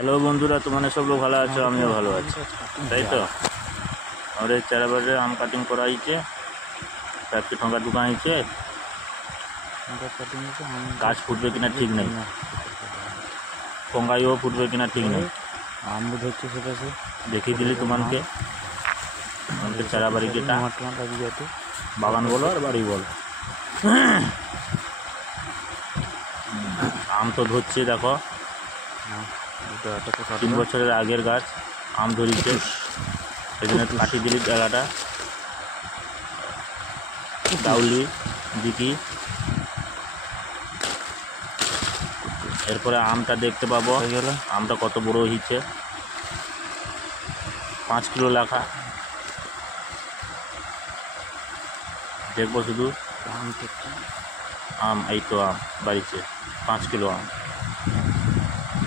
Hello বন্ধুরা, তোমাদের সব লোক ভালো আছো, আমিও ভালো আছি, তাই তো? আমাদের চারাবাড়িতে আম কাটিং করা হয়েছে, চারটি ঠোঙ্গা দোকান হয়েছে। গাছ ফুটবে কিনা ঠিক নেই, ঠোঙ্গাইও ফুটবে কিনা ঠিক নেই। আম ধরছে সেটা সে দেখিয়ে দিলি তোমাকে চারাবাড়ি যেটা বাগান বলো আর বাড়ি বলো। আম তো ধরছে, দেখো 3 বছরের আগের গাছ আম ধরিছে, সেজন্য কাটিয়ে দিলি জায়গাটা। ডাউলি দিকি, এরপরে আমটা দেখতে পাবো আমটা কত বড় হয়েছে। 5 কিলো লেখা দেখবো শুধু। আম এই তো আম বাড়িতে 5 কিলো আম।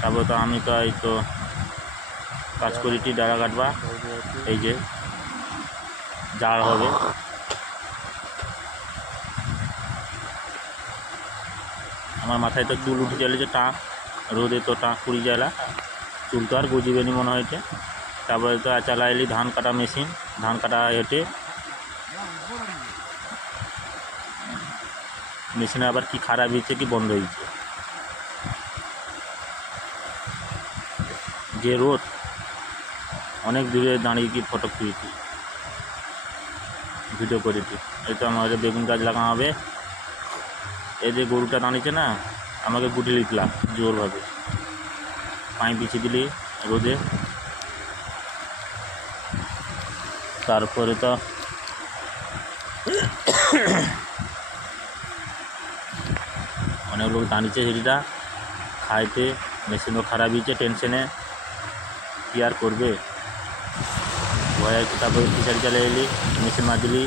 তারপরে তো আমি তো এই তো কাজ করিটি, ডাড়া কাটবা, এই যে জাড় হবে। আমার মাথায় তো চুল উঠে চলেছে, টাক রোদে তো টাক পুড়ি যায়, চুল তো আর গজিবে নি মনে হয়েছে। তারপরে তো চালাইলি ধান কাটা মেশিন, ধান কাটা হেঁটে মেশিনে আবার কি খারাপ হয়েছে কি বন্ধ হয়েছে। যে রোদ, অনেক দূরে দাঁড়িয়ে কি ফটো তুলেছি, ভিডিও করেছি। এই তো আমাদের বেগুন গাছ লাগানো হবে। এই যে গরুটা দাঁড়িয়েছে না, আমাকে গুটি লিখলাম জোরভাবে, পায়ে বিছিয়ে দিলি রোদে। তারপরে তো অনেক লোক দাঁড়িয়েছে, সেটা খাইতে মেশিনও খারাপ হয়েছে, টেনশনে কি আর করবে ভয়। তারপরে খিচাড়ি চালে এলি, মেশিন মার দিলি,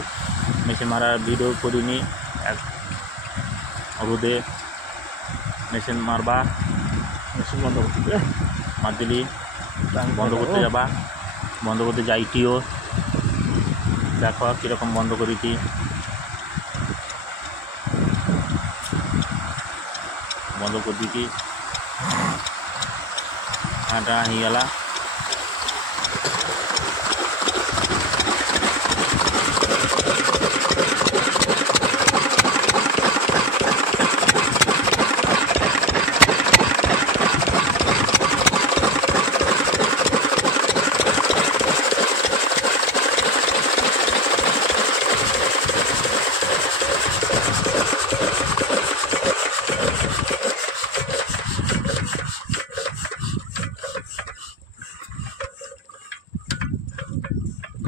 মেশিন মারার ভিডিও করিনি। এক রোদে মেশিন মারবা, মেশিন বন্ধ করতে মার দিলি, বন্ধ করতে যাবা, বন্ধ করতে যাইটিও দেখো কীরকম বন্ধ করিটি। বন্ধ করে দিটি আটা হয়ে গেলা।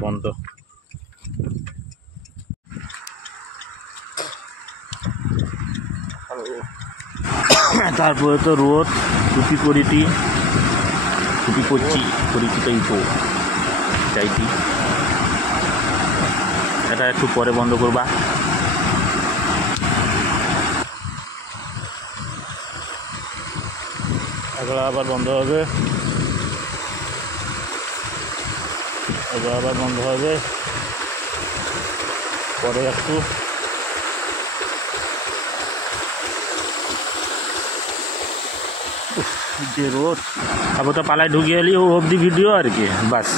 বন্ধ। তারপরে তো রোদ, টুপি করিটি, টুপি করছি করিটি তো ইপো চাইটি। এটা একটু পরে বন্ধ করবা। এগুলো আবার বন্ধ হবে, এগুলো আবার বন্ধ হবে পরে একটু। যে রোদ, আবার তো পালায় ঢুকিয়ে এলি ও অবধি ভিডিও আর কি, বাস।